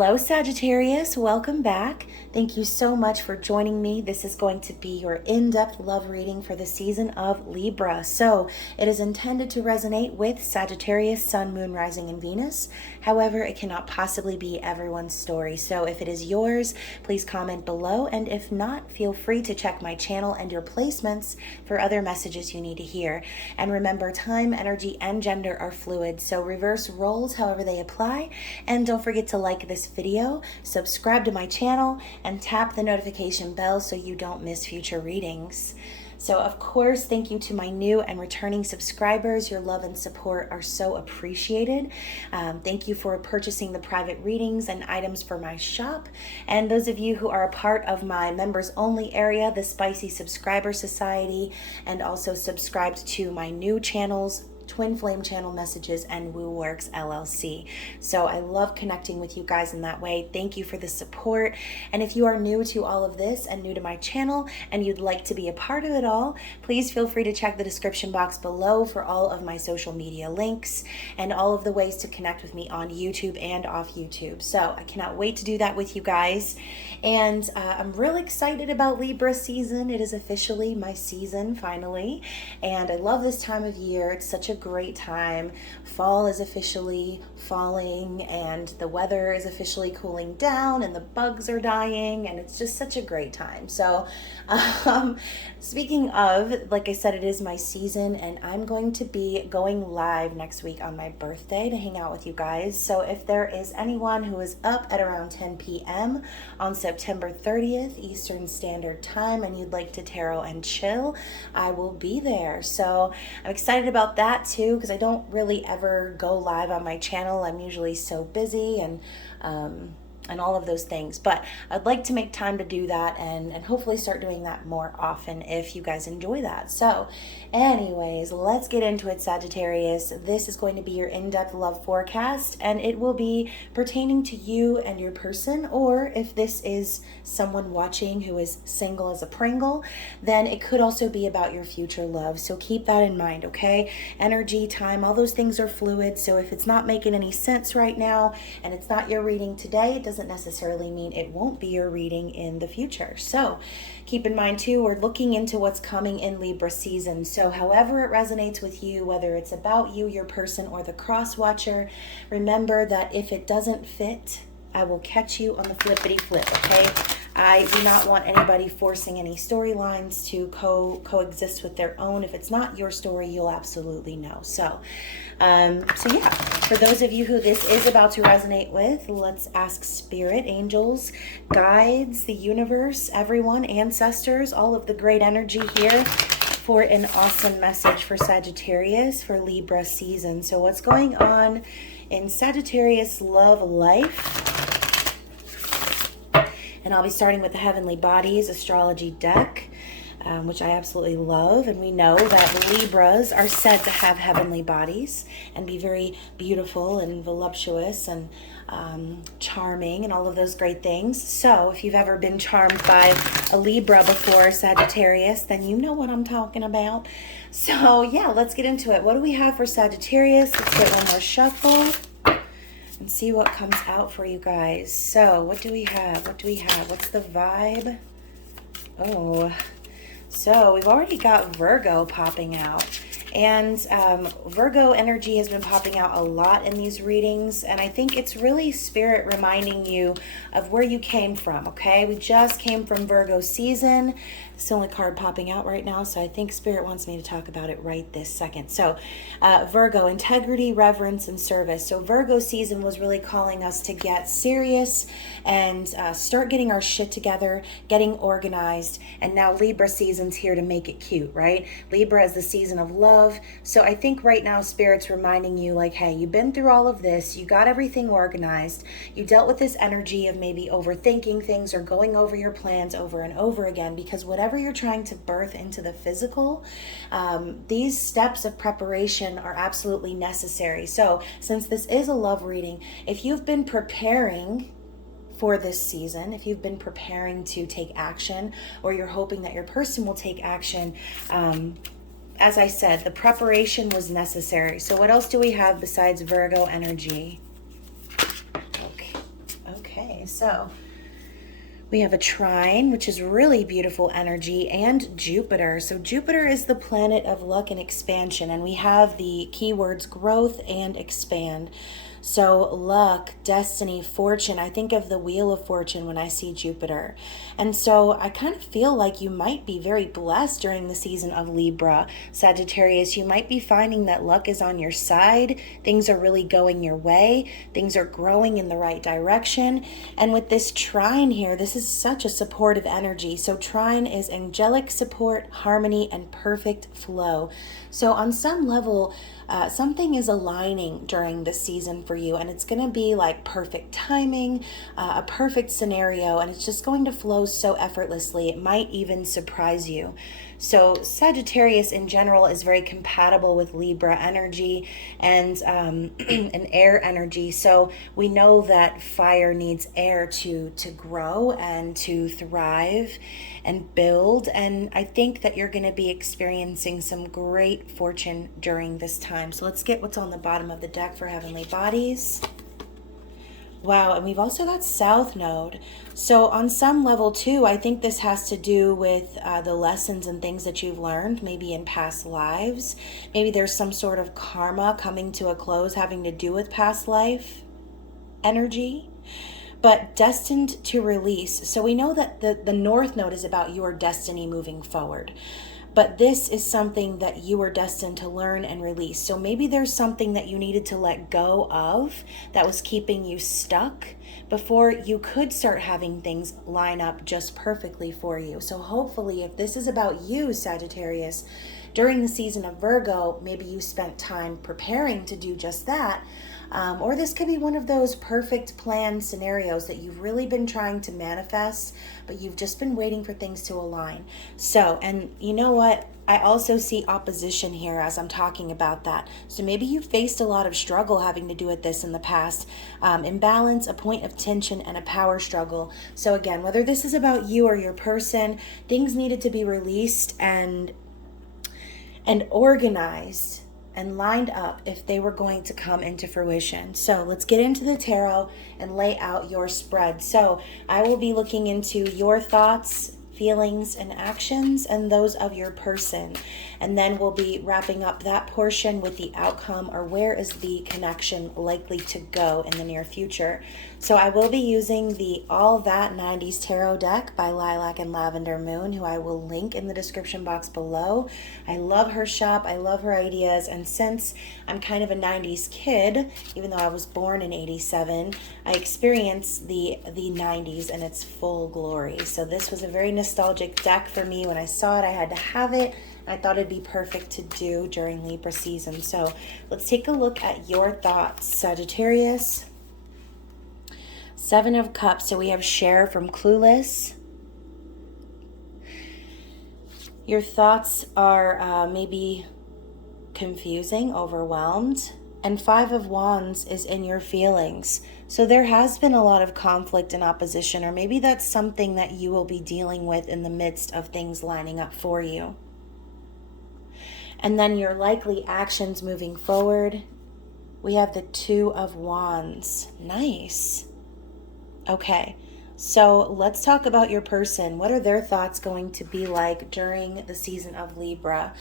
Hello, Sagittarius. Welcome back. Thank you so much for joining me. This is going to be your in-depth love reading for the season of Libra. So it is intended to resonate with Sagittarius, Sun, Moon, Rising, and Venus. However, it cannot possibly be everyone's story. So if it is yours, please comment below. And if not, feel free to check my channel and your placements for other messages you need to hear. And remember, time, energy, and gender are fluid. So reverse roles however they apply. And don't forget to like this video, subscribe to my channel, and tap the notification bell so you don't miss future readings. So of course, thank you to my new and returning subscribers. Your love and support are so appreciated. Thank you for purchasing the private readings and items for my shop. And those of you who are a part of my members only area, the Spicy Subscriber Society, and also subscribed to my new channels, Twin Flame Channel Messages and Woo Works LLC. So I love connecting with you guys in that way. Thank you for the support. And if you are new to all of this and new to my channel and you'd like to be a part of it all, please feel free to check the description box below for all of my social media links and all of the ways to connect with me on YouTube and off YouTube. So I cannot wait to do that with you guys. And I'm really excited about Libra season. It is officially my season finally. And I love this time of year. It's such a great time. Fall is officially falling and the weather is officially cooling down and the bugs are dying and it's just such a great time. So speaking of, like I said, it is my season and I'm going to be going live next week on my birthday to hang out with you guys. So if there is anyone who is up at around 10 p.m. on September 30th Eastern Standard Time and you'd like to tarot and chill, I will be there. So I'm excited about that too, because I don't really ever go live on my channel. I'm usually so busy and all of those things, but I'd like to make time to do that and hopefully start doing that more often if you guys enjoy that. So anyways, let's get into it, Sagittarius. This is going to be your in-depth love forecast and it will be pertaining to you and your person, or if this is someone watching who is single as a Pringle, then it could also be about your future love. So keep that in mind, okay? Energy, time, all those things are fluid. So if it's not making any sense right now and it's not your reading today, it doesn't necessarily mean it won't be your reading in the future. So keep in mind too, we're looking into what's coming in Libra season. So however it resonates with you, whether it's about you, your person, or the cross watcher, remember that if it doesn't fit, I will catch you on the flippity flip, okay? I do not want anybody forcing any storylines to coexist with their own. If it's not your story, you'll absolutely know. So yeah, for those of you who this is about to resonate with, let's ask spirit, angels, guides, the universe, everyone, ancestors, all of the great energy here for an awesome message for Sagittarius for Libra season. So what's going on in Sagittarius love life? And I'll be starting with the Heavenly Bodies astrology deck, which I absolutely love. And we know that Libras are said to have heavenly bodies and be very beautiful and voluptuous and charming and all of those great things. So if you've ever been charmed by a Libra before, Sagittarius, then you know what I'm talking about. So yeah, let's get into it. What do we have for Sagittarius? Let's get one more shuffle and see what comes out for you guys. So what do we have? What do we have? What's the vibe? Oh, so we've already got Virgo popping out. And Virgo energy has been popping out a lot in these readings. And I think it's really spirit reminding you of where you came from, okay? We just came from Virgo season. It's the only card popping out right now, so I think spirit wants me to talk about it right this second. So Virgo, integrity, reverence, and service. So Virgo season was really calling us to get serious and start getting our shit together, getting organized. And now Libra season's here to make it cute, right? Libra is the season of love. So I think right now spirit's reminding you like, hey, you've been through all of this. You got everything organized. You dealt with this energy of maybe overthinking things or going over your plans over and over again, because whatever you're trying to birth into the physical, these steps of preparation are absolutely necessary. So since this is a love reading, if you've been preparing for this season, if you've been preparing to take action, or you're hoping that your person will take action, as I said, the preparation was necessary. So what else do we have besides Virgo energy? Okay. So we have a trine, which is really beautiful energy, and Jupiter. So Jupiter is the planet of luck and expansion, and we have the keywords growth and expand. So luck, destiny, fortune. I think of the Wheel of Fortune when I see Jupiter. And so I kind of feel like you might be very blessed during the season of Libra. Sagittarius, you might be finding that luck is on your side. Things are really going your way. Things are growing in the right direction. And with this trine here, this is such a supportive energy. So trine is angelic support, harmony, and perfect flow. So on some level, something is aligning during this season for you, and it's going to be like perfect timing, a perfect scenario, and it's just going to flow so effortlessly. It might even surprise you. So Sagittarius in general is very compatible with Libra energy and an air energy. So we know that fire needs air to grow and to thrive and build. And I think that you're going to be experiencing some great fortune during this time. So let's get what's on the bottom of the deck for heavenly bodies. Wow, and we've also got South Node. So on some level too, I think this has to do with the lessons and things that you've learned, maybe in past lives. Maybe there's some sort of karma coming to a close having to do with past life energy, but destined to release. So we know that the North Node is about your destiny moving forward. But this is something that you were destined to learn and release. So maybe there's something that you needed to let go of that was keeping you stuck before you could start having things line up just perfectly for you. So hopefully, if this is about you, Sagittarius, during the season of Virgo, maybe you spent time preparing to do just that. Or this could be one of those perfect planned scenarios that you've really been trying to manifest, but you've just been waiting for things to align. So, and you know what? I also see opposition here as I'm talking about that. So maybe you faced a lot of struggle having to do with this in the past. Imbalance, a point of tension, and a power struggle. So again, whether this is about you or your person, things needed to be released and organized and lined up if they were going to come into fruition. So let's get into the tarot and lay out your spread. So I will be looking into your thoughts, feelings, and actions, and those of your person. And then we'll be wrapping up that portion with the outcome, or where is the connection likely to go in the near future. So I will be using the All That 90s Tarot deck by Lilac and Lavender Moon, who I will link in the description box below. I love her shop. I love her ideas. And since I'm kind of a 90s kid, even though I was born in 87, I experienced the 90s in its full glory. So this was a very nostalgic deck for me. When I saw it, I had to have it. I thought it'd be perfect to do during Libra season. So let's take a look at your thoughts, Sagittarius. Seven of Cups. So we have Cher from Clueless. Your thoughts are maybe confusing, overwhelmed. And Five of Wands is in your feelings. So there has been a lot of conflict and opposition, or maybe that's something that you will be dealing with in the midst of things lining up for you. And then your likely actions moving forward. We have the Two of Wands. Nice. Okay, so let's talk about your person. What are their thoughts going to be like during the season of Libra?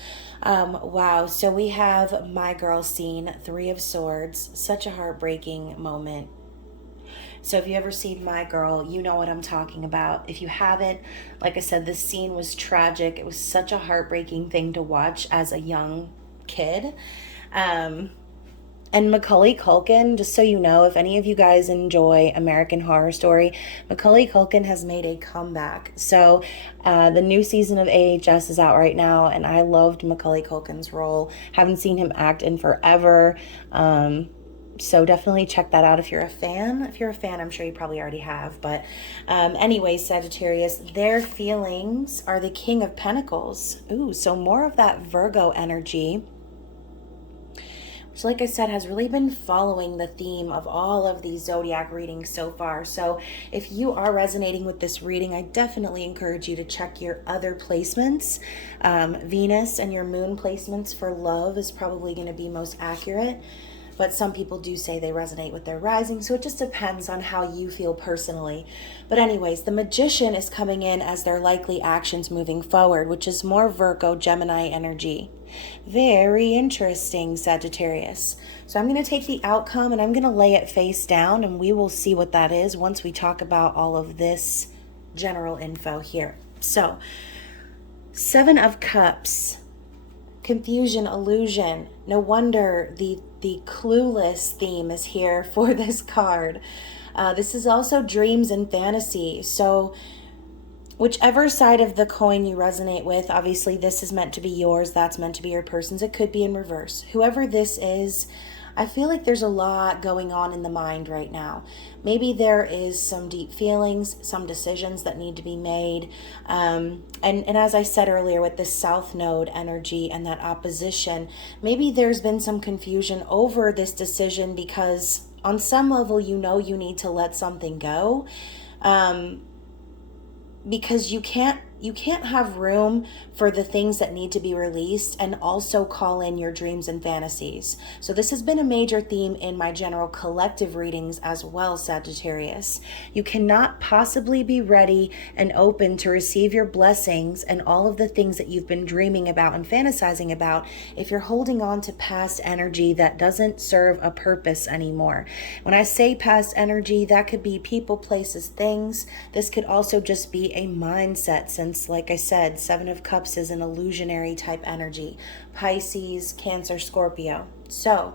Wow, so we have My Girl scene, Three of Swords, such a heartbreaking moment. So if you ever seen My Girl, you know what I'm talking about. If you haven't, like I said, this scene was tragic. It was such a heartbreaking thing to watch as a young kid. And Macaulay Culkin, just so you know, if any of you guys enjoy American Horror Story, Macaulay Culkin has made a comeback. So the new season of AHS is out right now, and I loved Macaulay Culkin's role. Haven't seen him act in forever. So definitely check that out if you're a fan. If you're a fan, I'm sure you probably already have. But anyway, Sagittarius, their feelings are the King of Pentacles. Ooh, so more of that Virgo energy, which, like I said, has really been following the theme of all of these zodiac readings so far. So if you are resonating with this reading, I definitely encourage you to check your other placements. Venus and your moon placements for love is probably going to be most accurate. but some people do say they resonate with their rising, so it just depends on how you feel personally. But anyways, the Magician is coming in as their likely actions moving forward, which is more Virgo, Gemini energy. Very interesting, Sagittarius. So I'm going to take the outcome and I'm going to lay it face down, and we will see what that is once we talk about all of this general info here. So, Seven of Cups, confusion, illusion. No wonder the clueless theme is here for this card. This is also dreams and fantasy. So whichever side of the coin you resonate with, obviously this is meant to be yours, that's meant to be your person's. It could be in reverse. Whoever this is, I feel like there's a lot going on in the mind right now. Maybe there is some deep feelings, some decisions that need to be made. And as I said earlier, with this South Node energy and that opposition, maybe there's been some confusion over this decision because on some level, you know you need to let something go. Because you can't have room for the things that need to be released and also call in your dreams and fantasies. So this has been a major theme in my general collective readings as well, Sagittarius. You cannot possibly be ready and open to receive your blessings and all of the things that you've been dreaming about and fantasizing about if you're holding on to past energy that doesn't serve a purpose anymore. When I say past energy, that could be people, places, things. This could also just be a mindset, since like I said, Seven of Cups is an illusionary type energy. Pisces, Cancer, Scorpio. So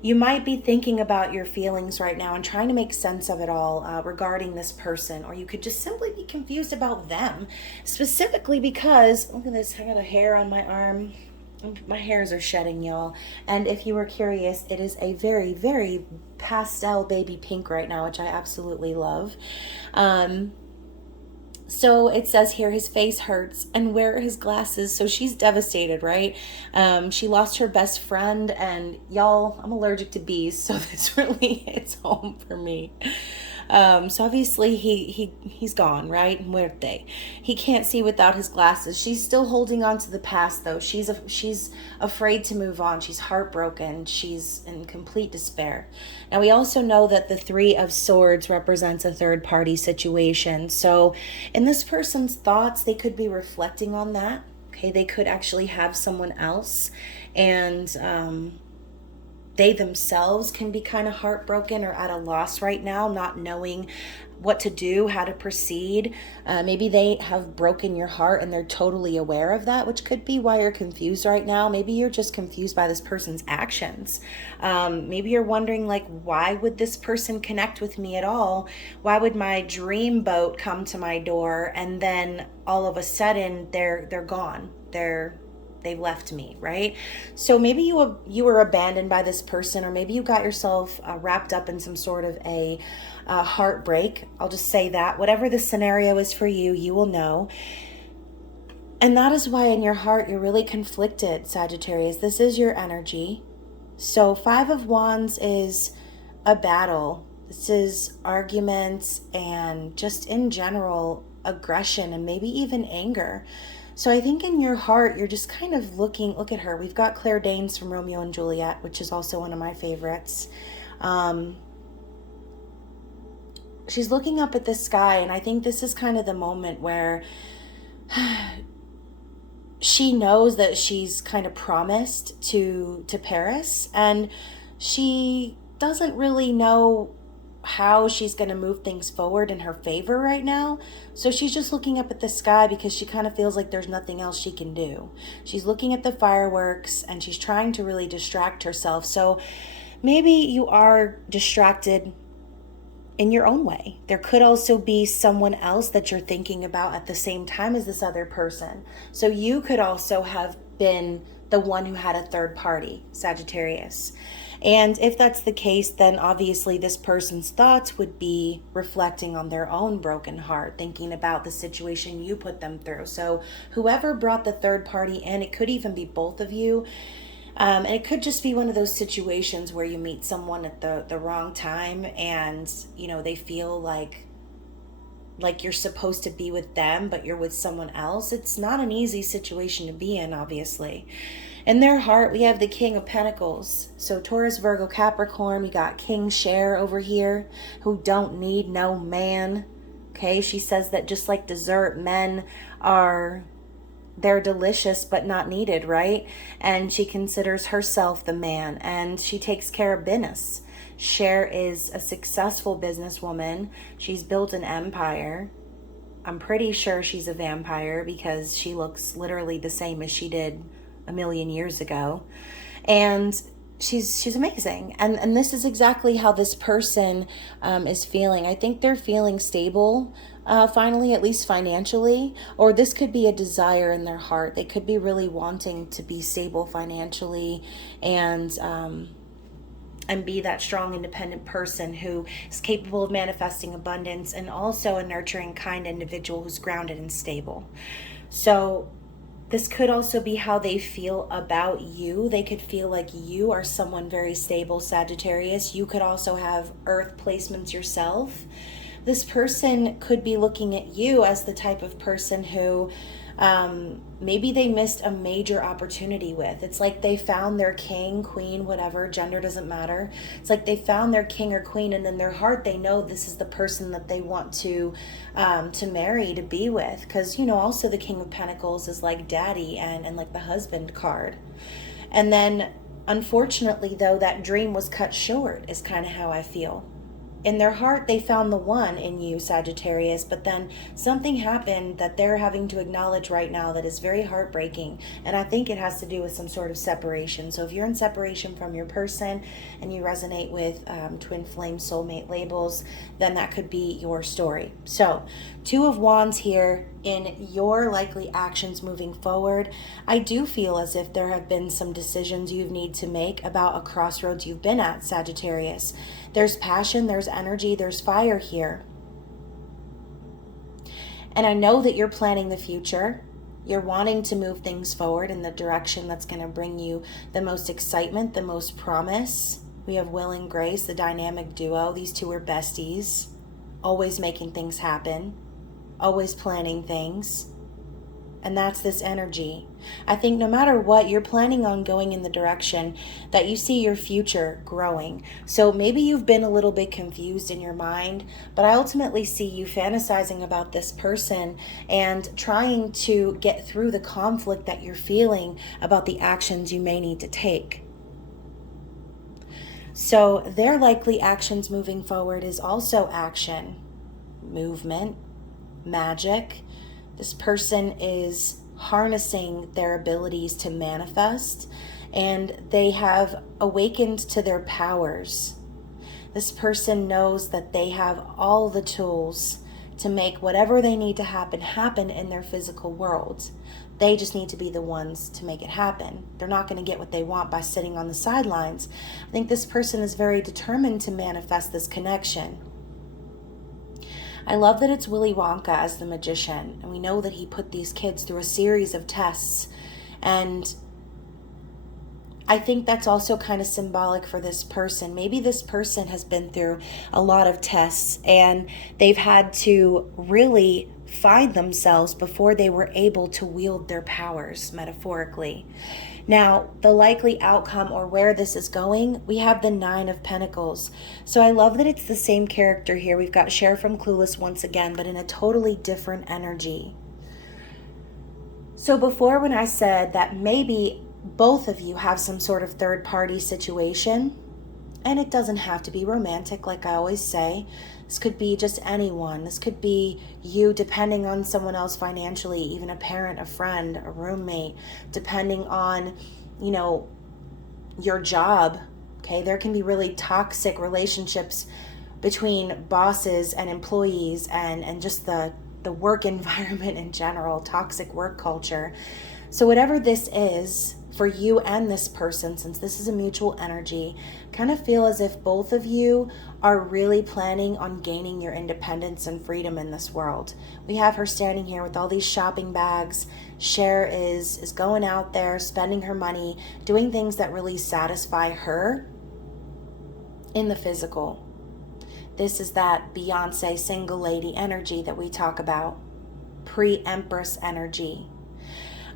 you might be thinking about your feelings right now and trying to make sense of it all regarding this person, or you could just simply be confused about them, specifically because, look at this, I got a hair on my arm. My hairs are shedding, y'all. And if you were curious, it is a very, very pastel baby pink right now, which I absolutely love. So it says here, his face hurts and where are his glasses? So she's devastated, right? She lost her best friend, and y'all, I'm allergic to bees, so this really hits home for me. So obviously he's gone, right? Muerte. He can't see without his glasses. She's still holding on to the past, though. She's afraid to move on. She's heartbroken. She's in complete despair. Now, we also know that the Three of Swords represents a third-party situation. So in this person's thoughts, they could be reflecting on that. Okay, they could actually have someone else, and they themselves can be kind of heartbroken or at a loss right now, not knowing what to do, how to proceed. Maybe they have broken your heart and they're totally aware of that, which could be why you're confused right now. Maybe you're just confused by this person's actions. Maybe you're wondering, like, why would this person connect with me at all? Why would my dream boat come to my door and then all of a sudden they're gone? They've left me, right? So maybe you were abandoned by this person, or maybe you got yourself wrapped up in some sort of a heartbreak. I'll just say that. Whatever the scenario is for you, you will know. And that is why in your heart you're really conflicted, Sagittarius. This is your energy. So Five of Wands is a battle. This is arguments and just in general aggression and maybe even anger. So I think in your heart, you're just kind of look at her. We've got Claire Danes from Romeo and Juliet, which is also one of my favorites. She's looking up at the sky, and I think this is kind of the moment where she knows that she's kind of promised to Paris, and she doesn't really know how she's going to move things forward in her favor right now. So she's just looking up at the sky because she kind of feels like there's nothing else she can do. She's looking at the fireworks and she's trying to really distract herself. So maybe you are distracted in your own way. There could also be someone else that you're thinking about at the same time as this other person. So you could also have been the one who had a third party, Sagittarius. And if that's the case, then obviously this person's thoughts would be reflecting on their own broken heart, thinking about the situation you put them through. So whoever brought the third party in, it could even be both of you. And it could just be one of those situations where you meet someone at the wrong time and, you know, they feel like you're supposed to be with them, but you're with someone else. It's not an easy situation to be in, obviously. In their heart, we have the King of Pentacles. So Taurus, Virgo, Capricorn, we got King Cher over here, who don't need no man. Okay, she says that just like dessert, men they're delicious but not needed, right? And she considers herself the man, and she takes care of business. Cher is a successful businesswoman. She's built an empire. I'm pretty sure she's a vampire because she looks literally the same as she did a million years ago. And she's amazing. And this is exactly how this person is feeling. I think they're feeling stable, finally, at least financially, or this could be a desire in their heart. They could be really wanting to be stable financially and be that strong, independent person who is capable of manifesting abundance, and also a nurturing, kind individual who's grounded and stable. So this could also be how they feel about you. They could feel like you are someone very stable, Sagittarius. You could also have earth placements yourself. This person could be looking at you as the type of person who maybe they missed a major opportunity with. It's like they found their king, queen, whatever, gender doesn't matter. It's like they found their king or queen, and in their heart they know this is the person that they want to marry, to be with. Because, you know, also the King of Pentacles is like daddy and like the husband card. And then unfortunately though, that dream was cut short, is kind of how I feel. In their heart, they found the one in you, Sagittarius, but then something happened that they're having to acknowledge right now that is very heartbreaking. And I think it has to do with some sort of separation. So if you're in separation from your person and you resonate with twin flame soulmate labels, then that could be your story. So 2 of Wands here in your likely actions moving forward. I do feel as if there have been some decisions you need to make about a crossroads you've been at, Sagittarius. There's passion, there's energy, there's fire here. And I know that you're planning the future. You're wanting to move things forward in the direction that's going to bring you the most excitement, the most promise. We have Will and Grace, the dynamic duo. These 2 are besties, always making things happen, always planning things. And that's this energy. I think no matter what, you're planning on going in the direction that you see your future growing. So maybe you've been a little bit confused in your mind, but I ultimately see you fantasizing about this person and trying to get through the conflict that you're feeling about the actions you may need to take. So their likely actions moving forward is also action, movement, magic. This person is harnessing their abilities to manifest, and they have awakened to their powers. This person knows that they have all the tools to make whatever they need to happen in their physical world. They just need to be the ones to make it happen. They're not going to get what they want by sitting on the sidelines. I think this person is very determined to manifest this connection. I love that it's Willy Wonka as the magician, and we know that he put these kids through a series of tests, and I think that's also kind of symbolic for this person. Maybe this person has been through a lot of tests, and they've had to really find themselves before they were able to wield their powers, metaphorically. Now, the likely outcome, or where this is going, we have the 9 of Pentacles. So I love that it's the same character here. We've got Cher from Clueless once again, but in a totally different energy. So before, when I said that maybe both of you have some sort of third-party situation, and it doesn't have to be romantic, like I always say. This could be just anyone. This could be you depending on someone else financially, even a parent, a friend, a roommate, depending on, you know, your job. Okay, there can be really toxic relationships between bosses and employees, and just the work environment in general, toxic work culture. So whatever this is for you and this person, since this is a mutual energy, kind of feel as if both of you are really planning on gaining your independence and freedom in this world. We have her standing here with all these shopping bags. Cher is going out there, spending her money, doing things that really satisfy her in the physical. This is that Beyonce single lady energy that we talk about, pre-Empress energy.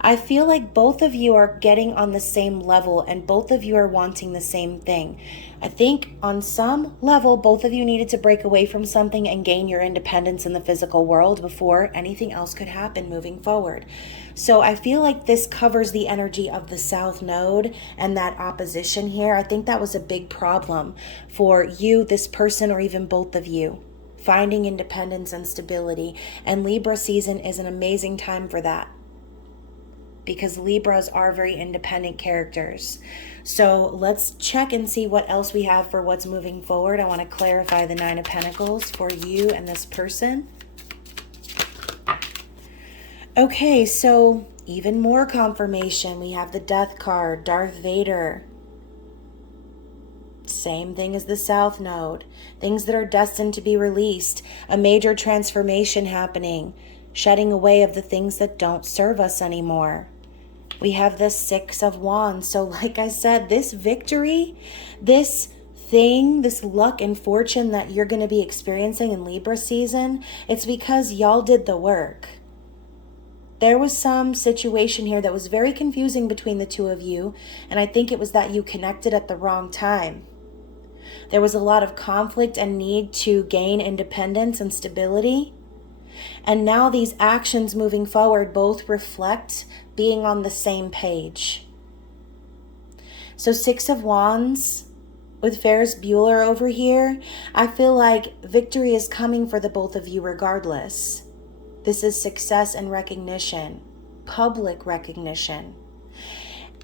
I feel like both of you are getting on the same level and both of you are wanting the same thing. I think on some level, both of you needed to break away from something and gain your independence in the physical world before anything else could happen moving forward. So I feel like this covers the energy of the South Node and that opposition here. I think that was a big problem for you, this person, or even both of you. Finding independence and stability. And Libra season is an amazing time for that, because Libras are very independent characters. So let's check and see what else we have for what's moving forward. I want to clarify the Nine of Pentacles for you and this person. Okay, so even more confirmation. We have the Death card, Darth Vader. Same thing as the South Node. Things that are destined to be released. A major transformation happening. Shedding away of the things that don't serve us anymore. We have the Six of Wands. So like I said, this victory, this thing, this luck and fortune that you're going to be experiencing in Libra season, it's because y'all did the work. There was some situation here that was very confusing between the two of you, and I think it was that you connected at the wrong time. There was a lot of conflict and need to gain independence and stability. And now these actions moving forward both reflect being on the same page. So Six of Wands with Ferris Bueller over here, I feel like victory is coming for the both of you regardless. This is success and recognition, public recognition.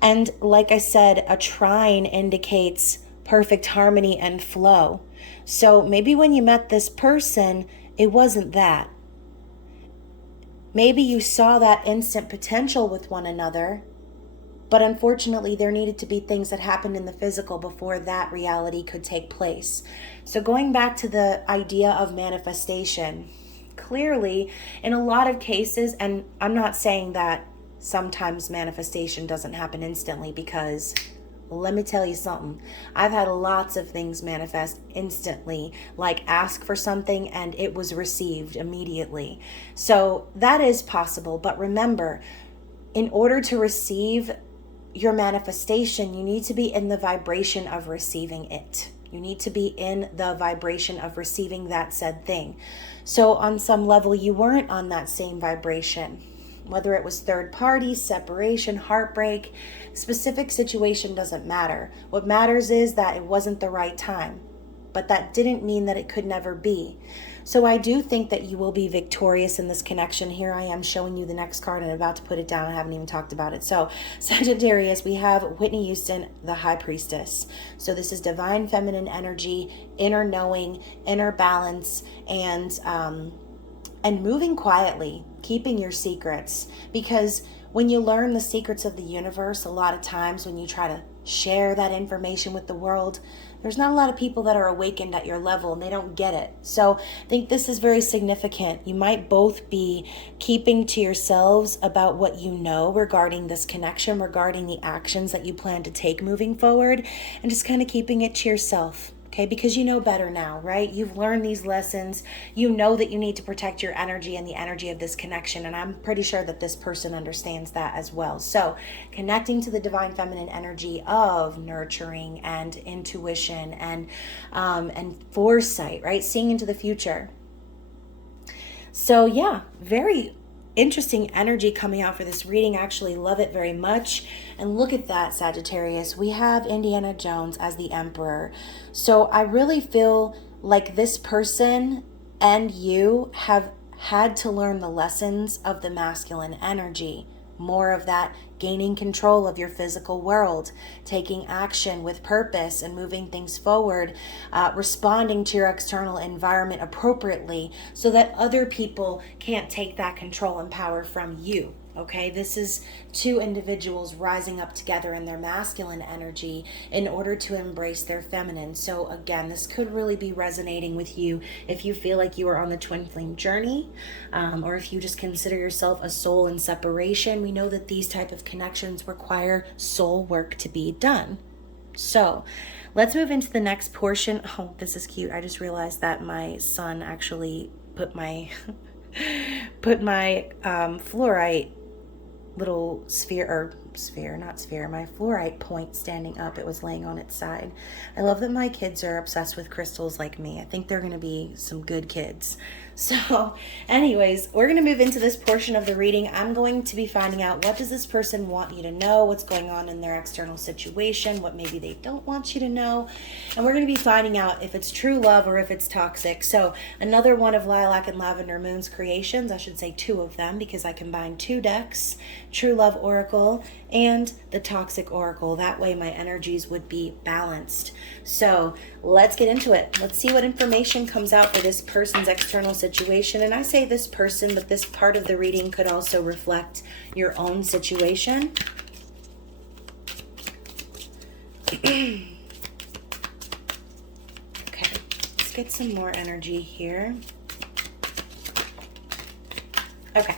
And like I said, a trine indicates perfect harmony and flow. So maybe when you met this person, it wasn't that. Maybe you saw that instant potential with one another, but unfortunately there needed to be things that happened in the physical before that reality could take place. So going back to the idea of manifestation, clearly in a lot of cases, and I'm not saying that sometimes manifestation doesn't happen instantly, because let me tell you something. I've had lots of things manifest instantly, like ask for something and it was received immediately. So that is possible. But remember, in order to receive your manifestation, you need to be in the vibration of receiving it. You need to be in the vibration of receiving that said thing. So on some level, you weren't on that same vibration. Whether it was third party, separation, heartbreak, specific situation doesn't matter. What matters is that it wasn't the right time. But that didn't mean that it could never be. So I do think that you will be victorious in this connection. Here I am showing you the next card and about to put it down. I haven't even talked about it. So Sagittarius, we have Whitney Houston, the High Priestess. So this is divine feminine energy, inner knowing, inner balance, and moving quietly, keeping your secrets. Because when you learn the secrets of the universe, a lot of times when you try to share that information with the world, there's not a lot of people that are awakened at your level and they don't get it. So I think this is very significant. You might both be keeping to yourselves about what you know regarding this connection, regarding the actions that you plan to take moving forward, and just kind of keeping it to yourself. Okay, because you know better now, right? You've learned these lessons. You know that you need to protect your energy and the energy of this connection. And I'm pretty sure that this person understands that as well. So connecting to the divine feminine energy of nurturing and intuition and foresight, right? Seeing into the future. So yeah, very interesting energy coming out for this reading. I actually love it very much. And look at that, Sagittarius. We have Indiana Jones as the Emperor. So I really feel like this person and you have had to learn the lessons of the masculine energy. More of that gaining control of your physical world, taking action with purpose and moving things forward, responding to your external environment appropriately so that other people can't take that control and power from you. Okay, this is two individuals rising up together in their masculine energy in order to embrace their feminine. So again, this could really be resonating with you if you feel like you are on the twin flame journey, or if you just consider yourself a soul in separation. We know that these type of connections require soul work to be done. So let's move into the next portion. Oh, this is cute. I just realized that my son actually put my fluorite little not sphere, my fluorite point standing up. It was laying on its side. I love that my kids are obsessed with crystals like me. I think they're going to be some good kids. So anyways, we're going to move into this portion of the reading. I'm going to be finding out, what does this person want you to know? What's going on in their external situation? What maybe they don't want you to know? And we're going to be finding out if it's true love or if it's toxic. So another one of Lilac and Lavender Moon's creations, I should say 2 of them, because I combined 2 decks, True Love Oracle and the Toxic Oracle. That way my energies would be balanced. So let's get into it. Let's see what information comes out for this person's external situation. And I say this person, but this part of the reading could also reflect your own situation. Okay, let's get some more energy here. Okay.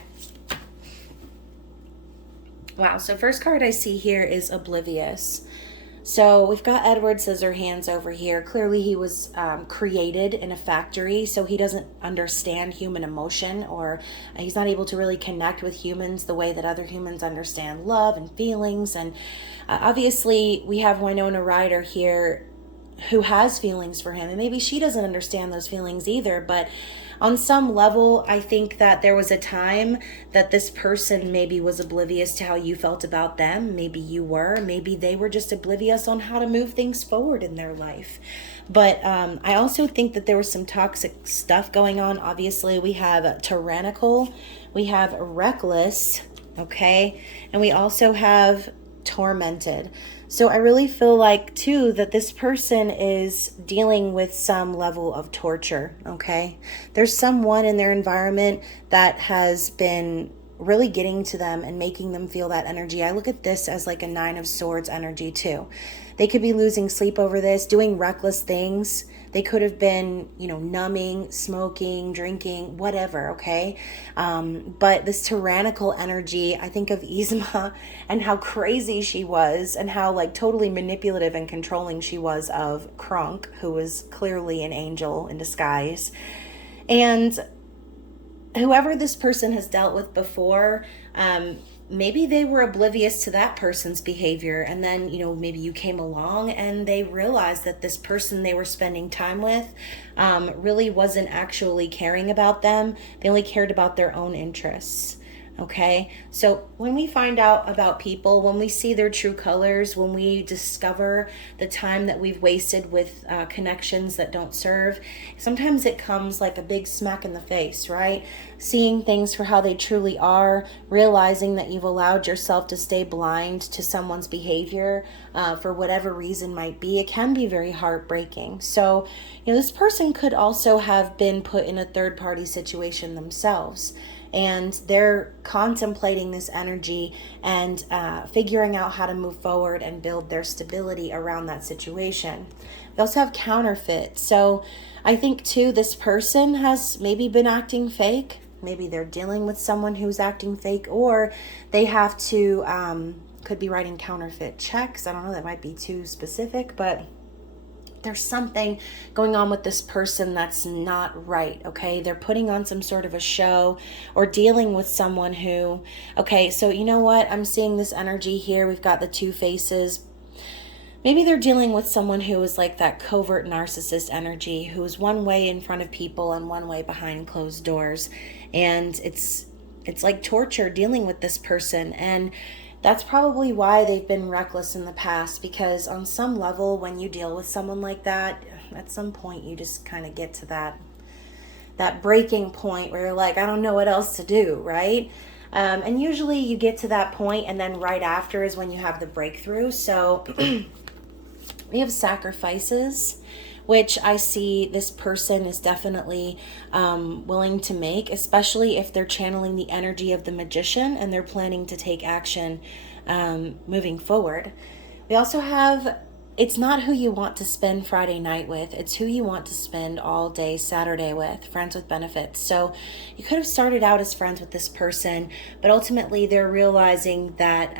Wow, so first card I see here is Oblivious. So we've got Edward Scissorhands over here. Clearly he was created in a factory, so he doesn't understand human emotion, or he's not able to really connect with humans the way that other humans understand love and feelings. And obviously we have Winona Ryder here who has feelings for him, and maybe she doesn't understand those feelings either, but on some level, I think that there was a time that this person maybe was oblivious to how you felt about them. Maybe you were. Maybe they were just oblivious on how to move things forward in their life. But I also think that there was some toxic stuff going on. Obviously, we have tyrannical, we have reckless, okay? And we also have tormented. So I really feel like, too, that this person is dealing with some level of torture, okay? There's someone in their environment that has been really getting to them and making them feel that energy. I look at this as like a 9 of Swords energy, too. They could be losing sleep over this, doing reckless things. They could have been, numbing, smoking, drinking, whatever, okay? But this tyrannical energy, I think of Yzma and how crazy she was and how totally manipulative and controlling she was of Kronk, who was clearly an angel in disguise. And whoever this person has dealt with before, maybe they were oblivious to that person's behavior, and then maybe you came along and they realized that this person they were spending time with really wasn't actually caring about them. They only cared about their own interests. Okay, so when we find out about people, when we see their true colors, when we discover the time that we've wasted with connections that don't serve, sometimes it comes like a big smack in the face, right? Seeing things for how they truly are, realizing that you've allowed yourself to stay blind to someone's behavior for whatever reason might be, it can be very heartbreaking. So, this person could also have been put in a third-party situation themselves, and they're contemplating this energy and figuring out how to move forward and build their stability around that situation. We also have counterfeit. So I think too, this person has maybe been acting fake. Maybe they're dealing with someone who's acting fake, or they have to, could be writing counterfeit checks. I don't know, that might be too specific, but there's something going on with this person that's not right, okay? They're putting on some sort of a show or dealing with someone who, okay, so you know what? I'm seeing this energy here. We've got the 2 faces. Maybe they're dealing with someone who is like that covert narcissist energy, who is one way in front of people and one way behind closed doors. And it's like torture dealing with this person. And that's probably why they've been reckless in the past, because on some level, when you deal with someone like that, at some point you just kind of get to that breaking point where you're like, I don't know what else to do, right? And usually you get to that point, and then right after is when you have the breakthrough. So we have sacrifices, which I see this person is definitely willing to make, especially if they're channeling the energy of the Magician and they're planning to take action moving forward. We also have, it's not who you want to spend Friday night with, it's who you want to spend all day Saturday with, friends with benefits. So you could have started out as friends with this person, but ultimately they're realizing that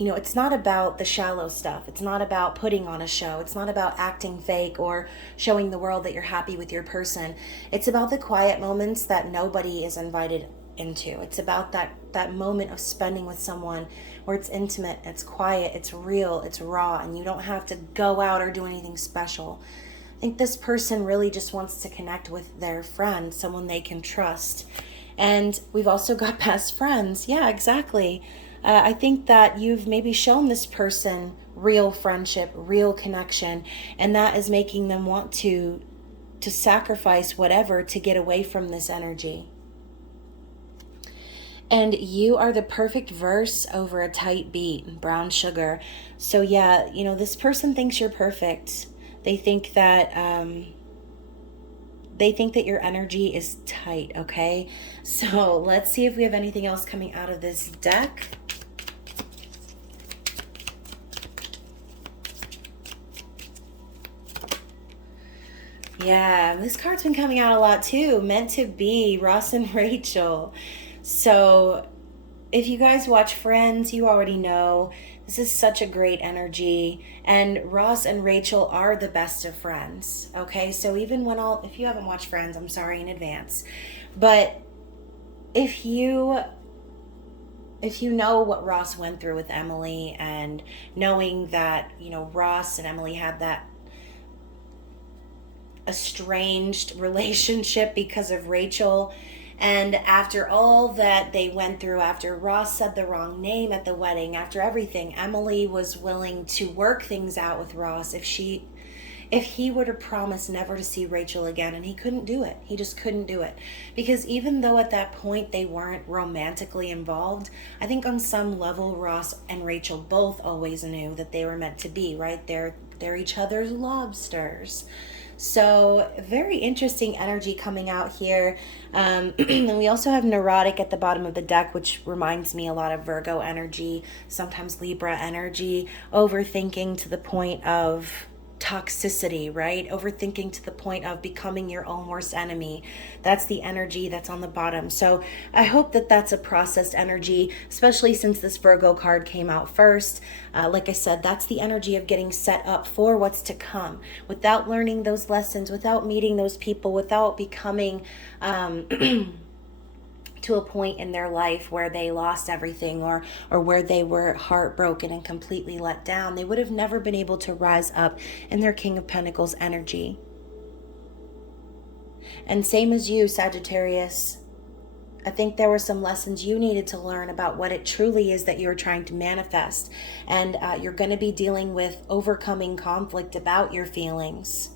it's not about the shallow stuff. It's not about putting on a show. It's not about acting fake or showing the world that you're happy with your person. It's about the quiet moments that nobody is invited into. It's about that moment of spending with someone where it's intimate, it's quiet, it's real, it's raw, and you don't have to go out or do anything special. I think this person really just wants to connect with their friend, someone they can trust. And we've also got best friends. Yeah, exactly. I think that you've maybe shown this person real friendship, real connection, and that is making them want to sacrifice whatever to get away from this energy. And you are the perfect verse over a tight beat, brown sugar. So yeah, this person thinks you're perfect. They think that your energy is tight, okay? So let's see if we have anything else coming out of this deck. Yeah, this card's been coming out a lot too. Meant to be, Ross and Rachel. So if you guys watch Friends, you already know this is such a great energy. And Ross and Rachel are the best of friends. Okay, so even if you haven't watched Friends, I'm sorry in advance. But if you know what Ross went through with Emily, and knowing that, Ross and Emily had that estranged relationship because of Rachel, and after all that they went through, after Ross said the wrong name at the wedding, after everything, Emily was willing to work things out with Ross if he were to promise never to see Rachel again, and he couldn't do it. He just couldn't do it. Because even though at that point they weren't romantically involved, I think on some level Ross and Rachel both always knew that they were meant to be, right? They're each other's lobsters. So very interesting energy coming out here. And we also have neurotic at the bottom of the deck, which reminds me a lot of Virgo energy, sometimes Libra energy, overthinking to the point of toxicity, right? Overthinking to the point of becoming your own worst enemy. That's the energy that's on the bottom. So I hope that that's a processed energy, especially since this Virgo card came out first. Like I said, that's the energy of getting set up for what's to come, without learning those lessons, without meeting those people, without becoming to a point in their life where they lost everything, or where they were heartbroken and completely let down. They would have never been able to rise up in their King of Pentacles energy. And same as you, Sagittarius, I think there were some lessons you needed to learn about what it truly is that you're trying to manifest. And you're going to be dealing with overcoming conflict about your feelings,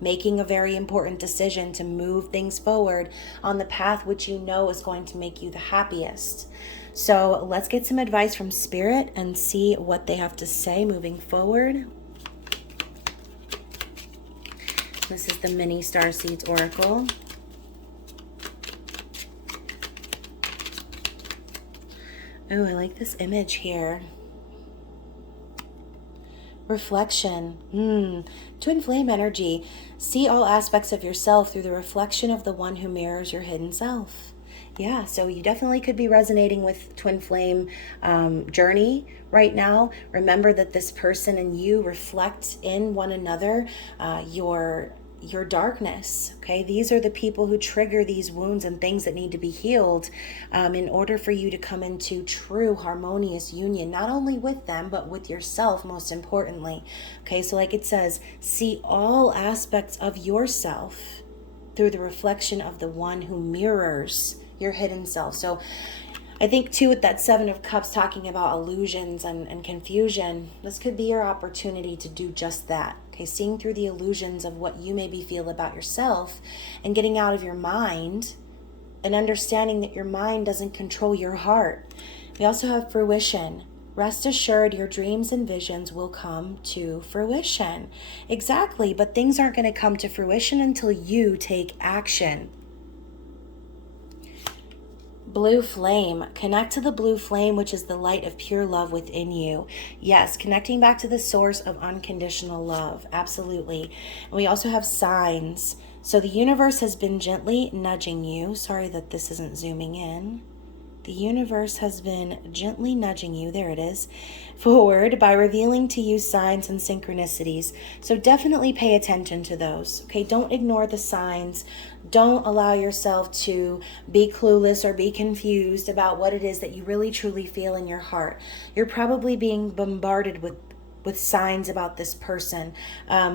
making a very important decision to move things forward on the path which you know is going to make you the happiest. So let's get some advice from Spirit and see what they have to say moving forward. This is the Mini Starseeds Oracle. Oh, I like this image here. Reflection. Twin flame energy. See all aspects of yourself through the reflection of the one who mirrors your hidden self. Yeah, so you definitely could be resonating with twin flame journey right now. Remember that this person and you reflect in one another your darkness, okay? These are the people who trigger these wounds and things that need to be healed in order for you to come into true harmonious union, not only with them, but with yourself, most importantly. Okay, so like it says, see all aspects of yourself through the reflection of the one who mirrors your hidden self. So I think too, with that Seven of Cups talking about illusions and confusion, this could be your opportunity to do just that. Okay, seeing through the illusions of what you maybe feel about yourself and getting out of your mind and understanding that your mind doesn't control your heart. We also have fruition. Rest assured, your dreams and visions will come to fruition. Exactly, but things aren't going to come to fruition until you take action. Blue flame. Connect to the blue flame, which is the light of pure love within you. Yes, connecting back to the source of unconditional love. Absolutely. And we also have signs. So the universe has been gently nudging you. Sorry that this isn't zooming in. The universe has been gently nudging you, there it is, forward by revealing to you signs and synchronicities. So definitely pay attention to those, okay? Don't ignore the signs. Don't allow yourself to be clueless or be confused about what it is that you really truly feel in your heart. You're probably being bombarded with signs about this person,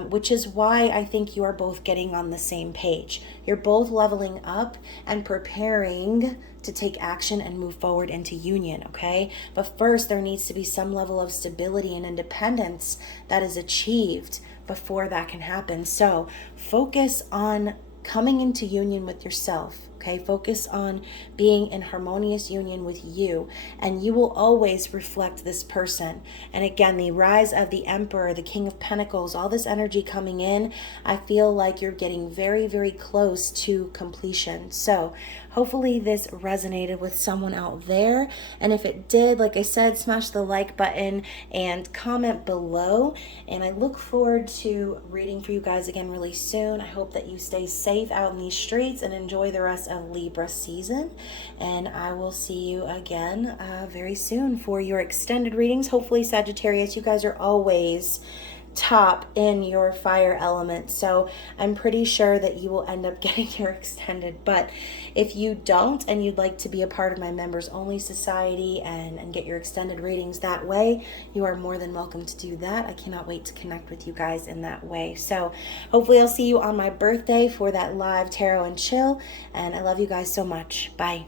which is why I think you are both getting on the same page. You're both leveling up and preparing to take action and move forward into union, okay? But first, there needs to be some level of stability and independence that is achieved before that can happen. So focus on coming into union with yourself. Okay, focus on being in harmonious union with you, and you will always reflect this person. And again, the rise of the Emperor, the King of Pentacles, all this energy coming in, I feel like you're getting very, very close to completion. So hopefully this resonated with someone out there. And if it did, like I said, smash the like button and comment below. And I look forward to reading for you guys again really soon. I hope that you stay safe out in these streets and enjoy the rest of Libra season, and I will see you again very soon for your extended readings. Hopefully, Sagittarius, you guys are always top in your fire element, so I'm pretty sure that you will end up getting your extended. But if you don't and you'd like to be a part of my members only society and get your extended readings that way, you are more than welcome to do that. I cannot wait to connect with you guys in that way. So hopefully I'll see you on my birthday for that live tarot and chill, and I love you guys so much. Bye.